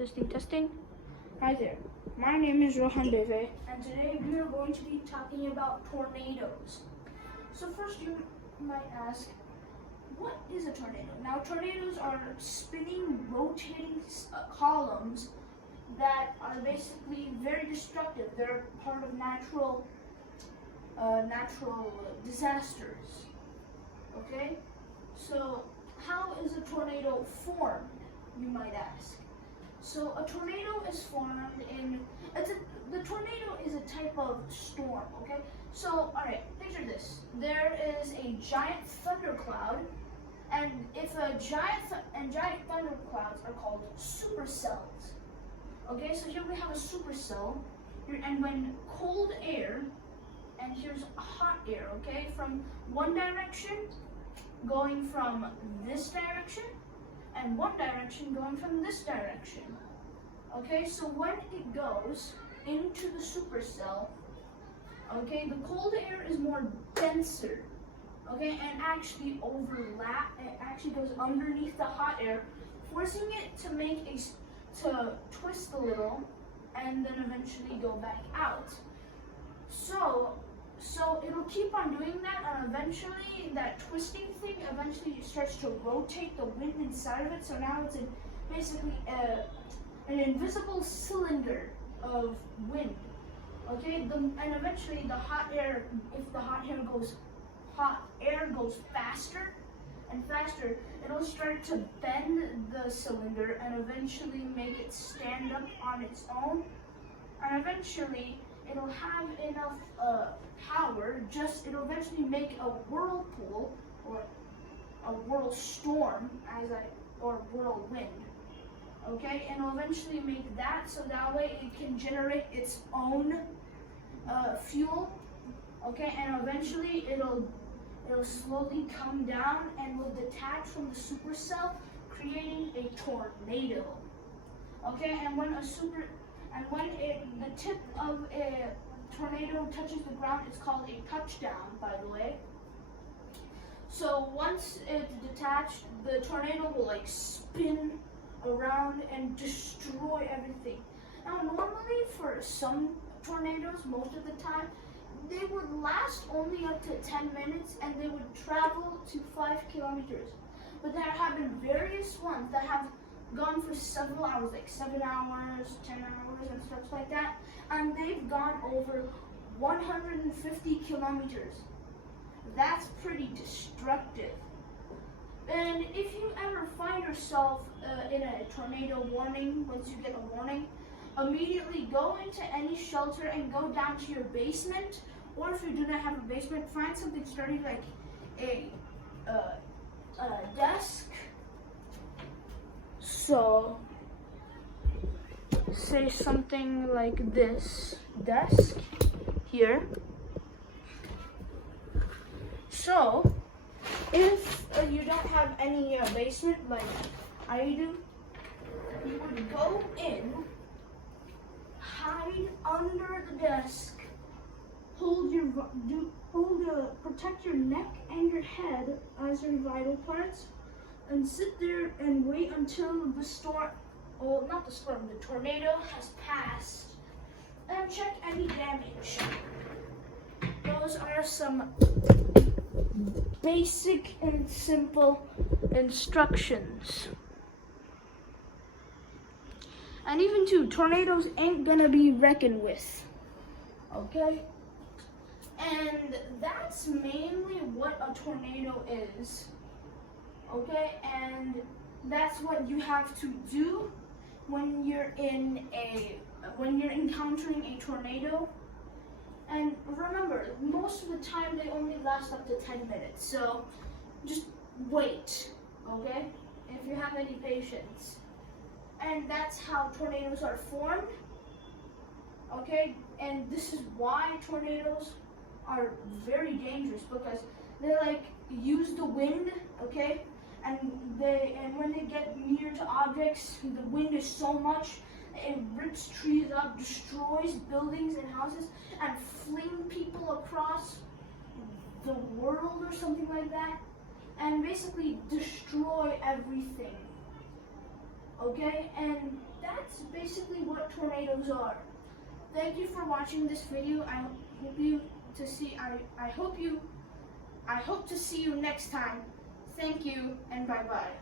Testing, testing. Hi there. My name is Rohan Deve, and today we are going to be talking about tornadoes. So first you might ask, what is a tornado? Now tornadoes are spinning, rotating columns that are basically very destructive. They're part of natural disasters. Okay? So how is a tornado formed, you might ask? So a tornado is formed the tornado is a type of storm, okay? So, alright, picture this. There is a giant thundercloud, and giant thunderclouds are called supercells. Okay, so here we have a supercell, and when cold air, and here's hot air, okay, from one direction going from this direction, and one direction going from this direction. Okay, so when it goes into the supercell, okay, the cold air is more denser, okay, and actually it actually goes underneath the hot air, forcing it to twist a little and then eventually go back out. So it'll keep on doing that, and eventually that twisting thing eventually starts to rotate the wind inside of it. So now it's basically an invisible cylinder of wind. Okay, and eventually the hot air, if the hot air goes faster and faster, it'll start to bend the cylinder and eventually make it stand up on its own, and eventually it'll have enough power, it'll eventually make a whirlpool or a whirlstorm or whirlwind. Okay, and it'll eventually make that, so that way it can generate its own fuel. Okay, and eventually it'll slowly come down and will detach from the supercell, creating a tornado. Okay, and when the tip of a tornado touches the ground, it's called a touchdown, by the way. So once it's detached, the tornado will spin around and destroy everything. Now normally for some tornadoes, most of the time, they would last only up to 10 minutes and they would travel to 5 kilometers. But there have been various ones that have gone for several hours, like 7 hours, 10 hours, and stuff like that, and they've gone over 150 kilometers. That's pretty destructive. And if you ever find yourself in a tornado warning, once you get a warning, immediately go into any shelter and go down to your basement, or if you do not have a basement, find something sturdy like a desk. So, say something like this desk here. So, if you don't have any basement like I do, you would go in, hide under the desk, protect your neck and your head as your vital parts, and sit there and wait until the tornado has passed, and check any damage. Those are some basic and simple instructions. And even too, tornadoes ain't gonna be reckoned with, okay? And that's mainly what a tornado is. Okay, and that's what you have to do when you're encountering a tornado. And remember, most of the time they only last up to 10 minutes. So just wait, okay? If you have any patience. And that's how tornadoes are formed. Okay, and this is why tornadoes are very dangerous, because they use the wind, okay? And when they get near to objects, the wind is so much, it rips trees up, destroys buildings and houses, and fling people across the world or something like that, and basically destroy everything. Okay, and that's basically what tornadoes are. Thank you for watching this video. I hope to see you next time. Thank you and bye bye.